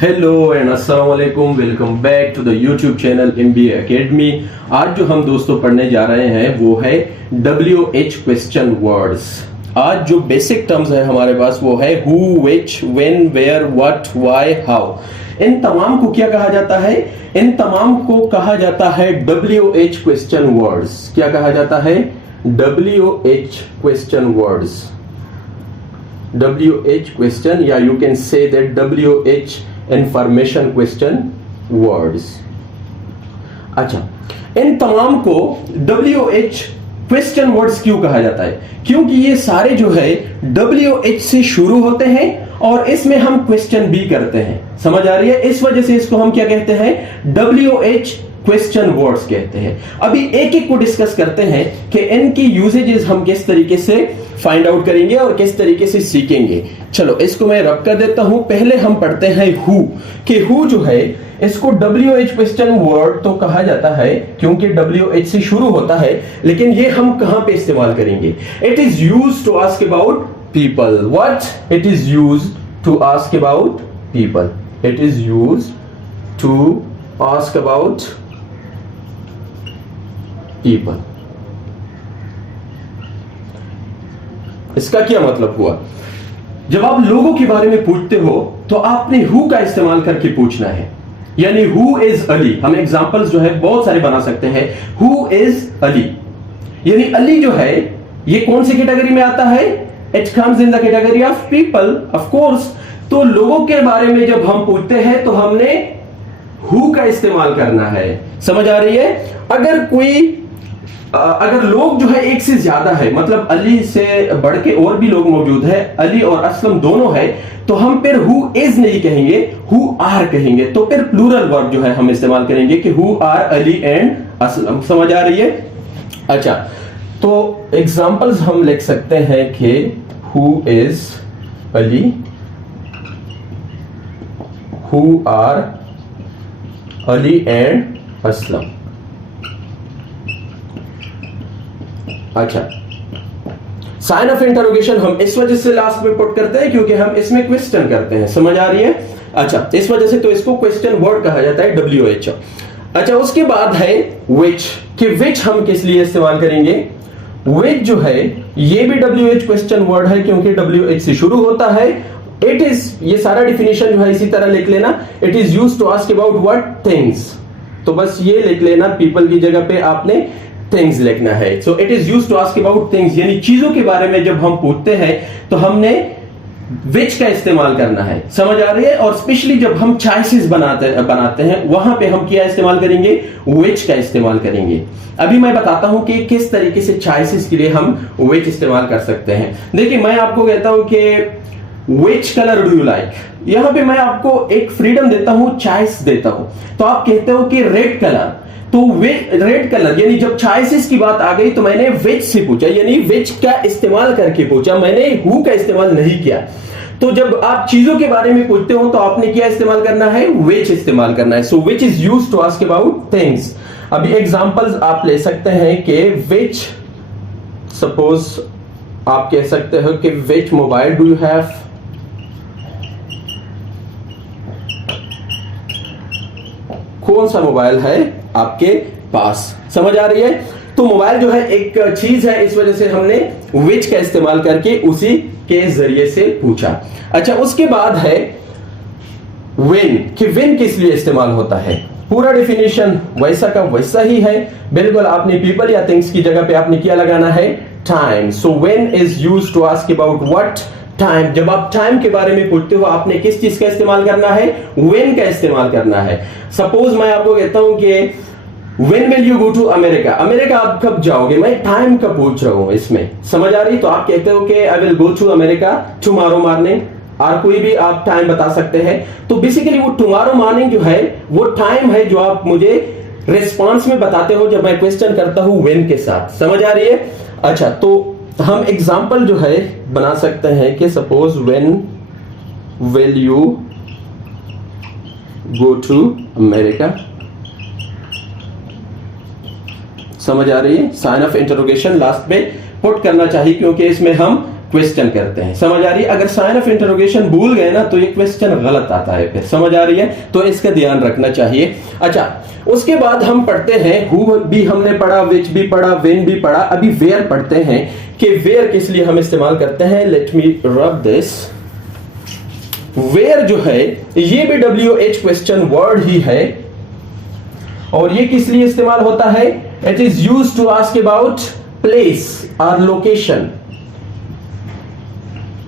Hello and अस्सलाम वालेकुम, welcome back to the YouTube channel MBA academy. आज जो हम दोस्तों पढ़ने जा रहे हैं वो है WH क्वेश्चन वर्ड्स। आज जो बेसिक टर्म्स है हमारे पास वो है who, which, when, where, what, why, how. इन तमाम को क्या कहा जाता है? इन तमाम को कहा जाता है WH क्वेश्चन वर्ड्स। क्या कहा जाता है? WH question words. WH question, या you can say that WH information question words. अच्छा, इन तमाम को WH क्वेश्चन वर्ड्स क्यों कहा जाता है? क्योंकि ये सारे जो है WH से शुरू होते हैं और इसमें हम क्वेश्चन भी करते हैं। समझ आ रही है? इस वजह से इसको हम क्या कहते हैं? WH क्वेश्चन वर्ड्स कहते हैं। अभी एक एक को डिस्कस करते हैं कि इनकी यूजेजेस हम किस तरीके से फाइंड आउट करेंगे और किस तरीके से सीखेंगे। चलो इसको मैं रब कर देता हूं। पहले हम पढ़ते हैं हु, कि हु जो है इसको WH क्वेश्चन वर्ड तो कहा जाता है क्योंकि WH से शुरू होता है, लेकिन ये हम कहां पे इस्तेमाल करेंगे? It is used to ask about people. What? It is used to ask about people. It is used to ask about people. इसका क्या मतलब हुआ? जब आप लोगों के बारे में पूछते हो तो आपने हु का इस्तेमाल करके पूछना है। यानी हु इज अली, हम एग्जांपल्स जो है बहुत सारे बना सकते हैं। हु इज अली, यानी अली जो है ये कौन सी कैटेगरी में आता है? It comes in the category of people, of course. तो लोगों के बारे में जब हम पूछते हैं तो हमने हु का इस्तेमाल करना है। समझ आ रही है? अगर लोग जो है एक से ज्यादा है, मतलब अली से बढ़ के और भी लोग मौजूद है, अली और असलम दोनों है, तो हम फिर हु इज नहीं कहेंगे, हु आर कहेंगे। तो फिर प्लूरल वर्ब जो है हम इस्तेमाल करेंगे कि who are Ali and Aslam. समझ आ रही है? अच्छा, तो एग्जांपल्स हम लिख सकते हैं कि who is Ali, who are Ali and Aslam. अच्छा, साइन ऑफ इंटरोगेशन हम इस वजह से लास्ट में पुट करते हैं क्योंकि हम इसमें क्वेश्चन करते हैं। समझ आ रही है? अच्छा, इस वजह से तो इसको क्वेश्चन वर्ड कहा जाता है WH। अच्छा, उसके बाद है विच, कि विच हम किस लिए इस्तेमाल करेंगे? विच जो है ये भी WH क्वेश्चन वर्ड है क्योंकि WH से शुरू होता है। इट इज, ये सारा डिफिनेशन जो है इसी तरह लिख लेना। It is used to ask about what things. तो बस ये लिख लेना, पीपल की जगह पे आपने थिंग्स लिखना है। So it is used to ask about things, यानी चीजों के बारे में जब हम पूछते हैं तो हमने विच का इस्तेमाल करना है। समझ आ रही है? और स्पेशली जब हम चॉइसेस बनाते हैं वहां पे हम क्या इस्तेमाल करेंगे? विच का इस्तेमाल करेंगे। अभी मैं बताता हूं कि किस तरीके से चॉइसेस के लिए हम विच इस्तेमाल कर सकते हैं। देखिए, मैं आपको कहता हूं कि which colour do you like, यहां पे मैं आपको एक फ्रीडम देता हूं, चॉइस देता हूं। तो आप कहते हो कि रेड कलर, तो रेड कलर, यानी जब चॉइसेस की बात आ गई तो मैंने विच से पूछा, यानी विच का इस्तेमाल करके पूछा, मैंने हु का इस्तेमाल नहीं किया। तो जब आप चीजों के बारे में पूछते हो तो आपने क्या इस्तेमाल करना है? विच इस्तेमाल करना है। So which is used to ask about things. अभी एग्जांपल्स आप ले सकते हैं कि विच, सपोज आप कह सकते हो कि विच मोबाइल डू यू हैव, कौन सा मोबाइल है आपके पास। समझ आ रही है? तो मोबाइल जो है एक चीज है, इस वजह से हमने विच का इस्तेमाल करके उसी के जरिए से पूछा। अच्छा, उसके बाद है व्हेन, कि व्हेन किस लिए इस्तेमाल होता है। पूरा डिफिनेशन वैसा का वैसा ही है, बिल्कुल। आपने पीपल या थिंग्स की जगह पे आपने क्या लगाना है? Time. So when is used to ask about what? Time. जब आप टाइम के बारे में पूछते हो आपने किस चीज का इस्तेमाल करना है? व्हेन का इस्तेमाल करना है। सपोज मैं आपको कहता हूं कि when will you go to America, America आप कब जाओगे? मैं टाइम का पूछ रहा हूं इसमें। समझ आ रही? तो आप कहते हो कि I will go to America tomorrow morning, और कोई भी आप टाइम बता सकते हैं। तो बेसिकली वो टुमारो मॉर्निंग जो है वो टाइम है जो आप मुझे रिस्पॉन्स में बताते हो जब मैं क्वेश्चन करता हूं व्हेन के साथ। समझ आ रही है? अच्छा, तो हम एग्जाम्पल जो है बना सकते हैं कि suppose when will you go to America. समझ आ रही है? साइन ऑफ इंटरोगेशन लास्ट में पुट करना चाहिए क्योंकि इसमें हम क्वेश्चन करते हैं। समझ आ रही है? अगर साइन ऑफ इंटरोगेशन भूल गए ना तो ये क्वेश्चन गलत आता है फिर। समझ आ रही है? तो इसका ध्यान रखना चाहिए। अच्छा, उसके बाद हम पढ़ते हैं हु भी हमने पढ़ा, विच भी पढ़ा, व्हेन भी पढ़ा। अभी वेयर पढ़ते हैं कि वेयर किस लिए हम इस्तेमाल करते हैं। Let me rub this. Where जो है ये भी WH क्वेश्चन वर्ड ही है और ये किस लिए इस्तेमाल होता है। It is used to ask about place और लोकेशन।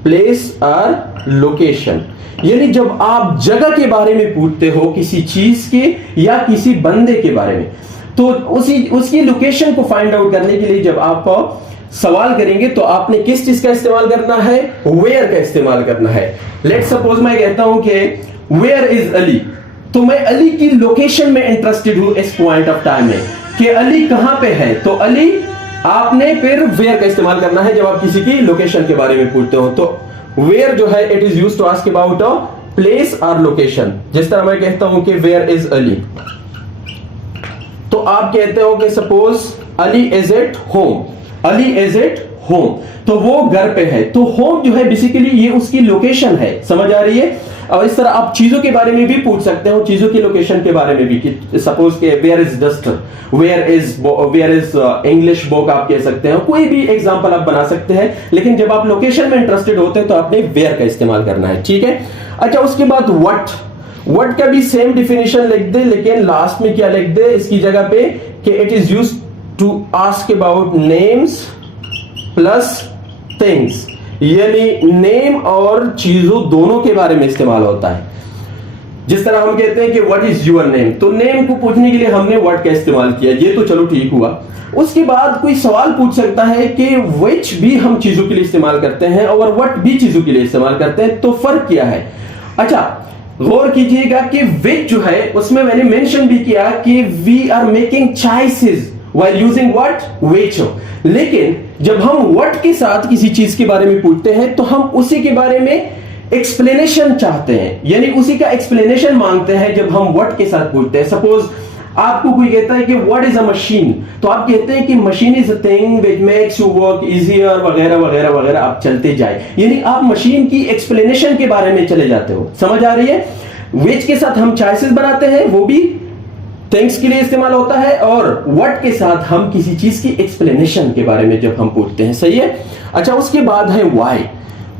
प्लेस और लोकेशन यानी जब आप जगह के बारे में पूछते हो, किसी चीज के या किसी बंदे के बारे में, तो उसकी लोकेशन को फाइंड आउट करने के लिए जब आप सवाल करेंगे तो आपने किस चीज का इस्तेमाल करना है, वेयर का इस्तेमाल करना है। लेट सपोज मैं कहता हूं कि वेयर इज अली, तो मैं अली की लोकेशन में इंटरेस्टेड हूं इस पॉइंट ऑफ टाइम में कि अली कहां पे है, तो अली आपने फिर वेयर का इस्तेमाल करना है जब आप किसी की लोकेशन के बारे में पूछते हो। तो वेयर जो है it is used to ask about a place और लोकेशन। जिस तरह मैं कहता हूं कि वेयर इज अली, तो आप कहते हो कि suppose Ali is at home, Ali is at home, तो वो घर पे है। तो होम जो है बेसिकली ये उसकी लोकेशन है। समझ आ रही है? और इस तरह आप चीजों के बारे में भी पूछ सकते हो, चीजों की लोकेशन के बारे में भी कि सपोज के where is duster, where is English book आप कह सकते हो। कोई भी एग्जांपल आप बना सकते हैं, लेकिन जब आप लोकेशन में इंटरेस्टेड होते हैं तो आपने वेयर का इस्तेमाल करना है। ठीक है। अच्छा, उसके बाद व्हाट का भी सेम डिफिनेशन लिख दे, लेकिन लास्ट में क्या लिख दे इसकी जगह पे कि it is used to ask about names plus things, यानी नेम और चीजों दोनों के बारे में इस्तेमाल होता है। जिस तरह हम कहते हैं कि व्हाट इज योर नेम, तो नेम को पूछने के लिए हमने व्हाट का इस्तेमाल किया, ये तो चलो ठीक हुआ। उसके बाद कोई सवाल पूछ सकता है कि व्हिच भी हम चीजों के लिए इस्तेमाल करते हैं और व्हाट भी चीजों के लिए इस्तेमाल करते हैं, तो फर्क क्या है। अच्छा, गौर कीजिएगा कि विच जो है उसमें मैंने मेंशन भी किया कि we are making choices while using what, which। लेकिन जब हम what के साथ किसी चीज के बारे में पूछते हैं तो हम उसी के बारे में एक्सप्लेनेशन चाहते हैं, यानी उसी का एक्सप्लेनेशन मांगते हैं जब हम what के साथ पूछते हैं। सपोज आपको कोई कहता है कि व्हाट इज अ मशीन, तो आप कहते हैं कि machine is a thing which makes you work easier वगैरह वगैरह वगैरह, आप चलते जाए, यानी आप मशीन की एक्सप्लेनेशन के बारे में चले जाते हो। समझ आ रही है? व्हिच के साथ हम चॉइसेस बनाते हैं, वो भी थिंग्स के लिए इस्तेमाल होता है, और व्हाट के साथ हम किसी चीज की एक्सप्लेनेशन के बारे में जब हम पूछते हैं। सही है। अच्छा, उसके बाद है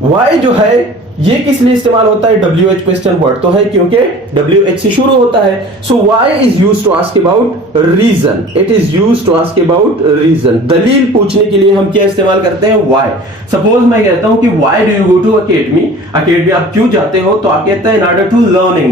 व्हाई जो है ये किस लिए इस्तेमाल होता है। WH क्वेश्चन वर्ड तो है क्योंकि WH से शुरू होता है। So why is used to ask about reason, it is used to ask about reason. दलील पूछने के लिए हम क्या इस्तेमाल करते हैं, व्हाई। सपोज मैं कहता हूं कि why do you go to academy आप क्यों जाते हो, तो आप कहते हैं in order to learn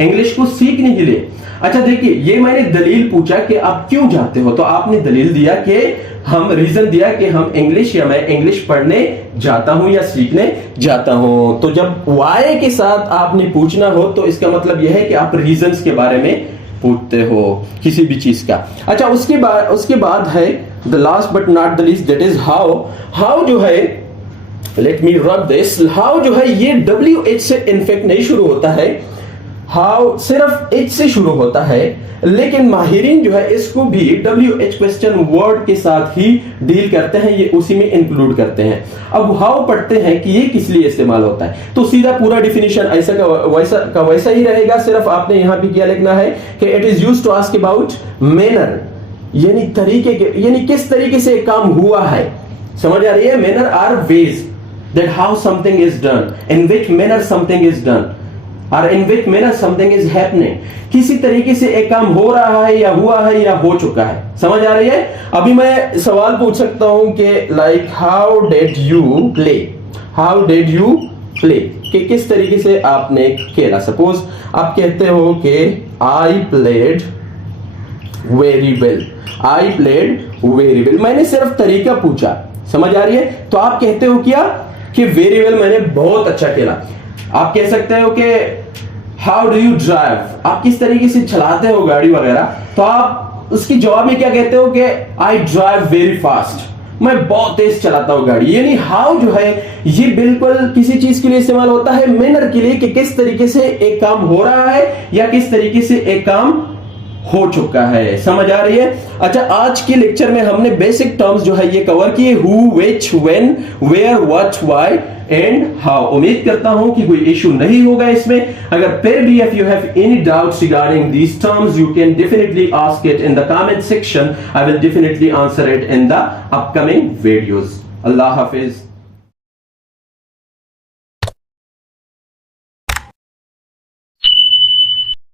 English को सीखने के लिए। अच्छा देखिए, ये मैंने दलील पूछा कि आप क्यों जाते हो, तो आपने दलील दिया कि हम रीजन दिया कि हम इंग्लिश या मैं इंग्लिश पढ़ने जाता हूं या सीखने जाता हूं। तो जब वाई के साथ आपने पूछना हो तो इसका मतलब यह है कि आप रीजंस के बारे में पूछते हो किसी भी चीज का। अच्छा, उसके बाद है the last but not the least, that is how जो है, let me rub this. How जो है ये WH से इनफेक्ट नहीं शुरू होता है, हाउ सिर्फ H से शुरू होता है, लेकिन माहिरीन जो है इसको भी WH क्वेश्चन वर्ड के साथ ही डील करते हैं, ये उसी में इंक्लूड करते हैं। अब हाउ पढ़ते हैं कि ये किस लिए इस्तेमाल होता है, तो सीधा पूरा डिफिनीशन ऐसा का वैसा ही रहेगा, सिर्फ आपने यहां पे क्या लिखना है कि it is used to ask about manner, यानी तरीके के, यानी किस तरीके से काम हुआ है। समझ आ रही है? Manner are ways that how something is done, in which manner something is done और in which manner something is happening. किसी तरीके से एक काम हो रहा है या हुआ है या हो चुका है। समझ आ रही है? अभी मैं सवाल पूछ सकता हूं कि like how did you play, कि किस तरीके से आपने खेला। सपोज आप कहते हो कि आई प्लेड वेरी वेल, मैंने सिर्फ तरीका पूछा। समझ आ रही है? तो आप कहते हो क्या कि वेरी वेल, मैंने बहुत अच्छा खेला। आप कह सकते हो कि हाउ डू यू ड्राइव, आप किस तरीके से चलाते हो गाड़ी वगैरह, तो आप उसकी जवाब में क्या कहते हो कि आई ड्राइव वेरी फास्ट, मैं बहुत तेज चलाता हूं गाड़ी। यानी हाउ जो है ये बिल्कुल किसी चीज के लिए इस्तेमाल होता है, मैनर के लिए, कि किस तरीके से एक काम हो रहा है या किस तरीके से एक काम हो चुका है। समझ आ रही है? अच्छा, आज के लेक्चर में हमने बेसिक टर्म्स जो है ये कवर किए, who, which, when, where, what, why and how. उम्मीद करता हूं कि कोई इशू नहीं होगा इसमें। अगर फिर भी if you have any doubts regarding these terms, you can definitely ask it in the comment section. I will definitely answer it in the upcoming videos. Allah Hafiz.